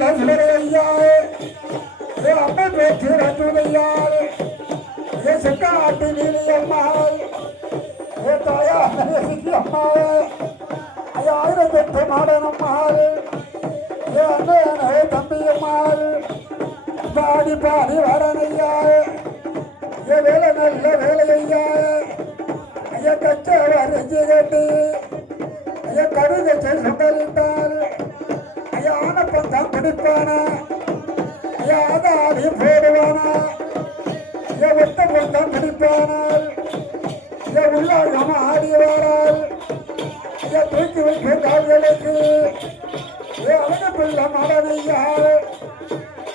ಲಕ್ಷ್ಮಣಯ್ಯಾರೆ ಹೇ ಅಪ್ಪ ಬೇಟಿ ರಜುನಯ್ಯಾರೆ ಹೇ ಸಿಕ್ಕ ಅಡ್ಡಿ ನೀನಿಯಮ್ಮ ಹೇ ತಾಯ ಸಿಕ್ಕಿಯಮ್ಮ ಅಯ್ಯ ಆದ್ರೆ ಬೆಟ್ಟ ಮಾಡೋಣಮ್ಮ ಹೇ ಅಣ್ಣ ಹೇ ತಂಬಿಯಮ್ಮ பாடி பாடி வரணையா ஏ வேலை நல்ல வேலையா ஐயா கச்ச வரஞ்சு கட்டி ஐயா கடுங்க சொந்தலிட்டாரு ஐயா ஆனப்பந்தான் பிடிப்பானா ஐயா ஆதாரி போடுவானா ஐயா ஒட்ட பொந்தான் பிடிப்பானால் ஐயா உள்ளாகம ஆடி வாரால் ஐயா தூக்கி வைக்க கால்களுக்கு ஏ அழக பிள்ளை மடனையா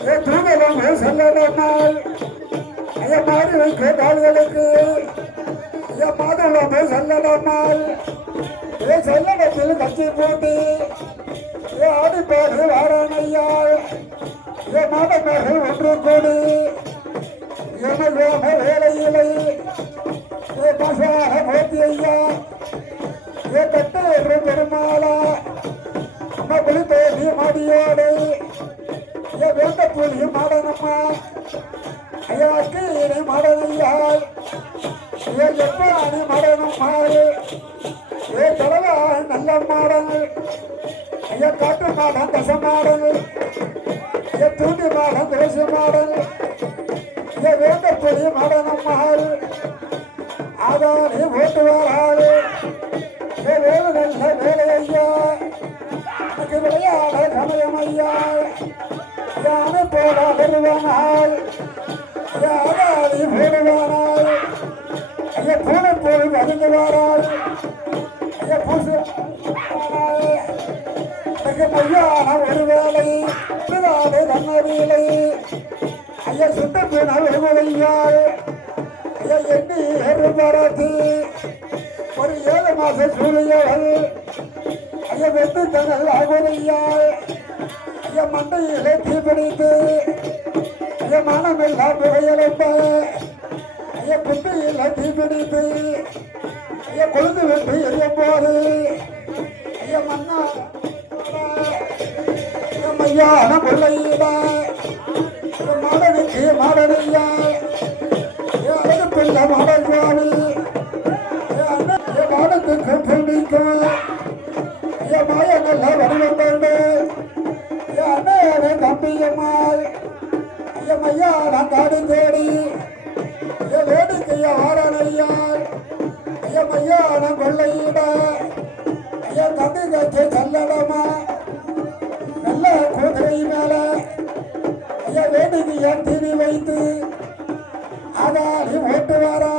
ஏ தூங்கலாம் செல்லலாமல் ஐயா மாறி வைக்க கால்களுக்கு ஐயா மாதவளம் செல்லலாமல் ஏ செல்லடத்தில் கட்சி போட்டு ஏ ஆடிப்பாடு வாரானையா ஏ மாதமர்கள் ஒன்று கூடி. எமலோக வேலையிலை ஏ மசாக மோதி ஐயா. ஏ என்று பெருமாளா. அம்மா புலித்தேவி மாடியோடு. ஏ வேண்ட புலி மாடனம்மா. ஐயா அக்கீரை மாடனையா ஏ எப்பாணி மாடனம்மா ஏ தலைவா நல்ல மாடல் என் காட்டு மாடம் தச மாடல் ஏ தூண்டி மாடம் தேசிய மாடல் என் வேண்டக்கூடிய புலி மாடனம்மாள் ஆதாரி ஓட்டு வராள். என் வேலு நல்ல வேலை ஐயா எனக்கு விளையாட சமயம் ஐயா யானை போல வருவானால் ஆதாரி போடுவானால் ஐயா பூனை போல் வருந்துவாரால் ஐயா பூசு எனக்கு மையான ஒரு வேலை திருநாடு கண்ணவிலை ஐயா சுட்டப்பின வெகுவையாள் ஐயா எண்ணி எருபரத்து ஒரு ஏழு மாச சூழியல் ஐயா வெட்டு தனல் ஆகுதையாள் ஐயா மண்டையிலே தீப்பிடித்து ஐயா மனமில்லா புகையலப்ப ஐயா குட்டையில தீப்பிடித்து ஐயா கொழுந்து வெட்டு எரியும் போது ஐயா மன்னா ஐயா மையான பிள்ளையிட ஐயா மாடனுக்கு அழகு பிள்ளை மாடன் சுவாமி ஐயா என் மயங்கள்ல மாடத்துக்கு துண்டிக்கும் வடிவம் கொண்டு ஐயா அண்ணன் தம்பியம்மாள். என் மையா நான் காடு தேடி ஐயா வேடிக்கையா ஆரானையாள் ஐயா மையான கொள்ளையிட. என் தம்பி கட்சி செல்லடமா குதிரை மேல. ஐயா வேடிக்கையா தீனி வைத்து? ஆதாரி ஓட்டுவாரா?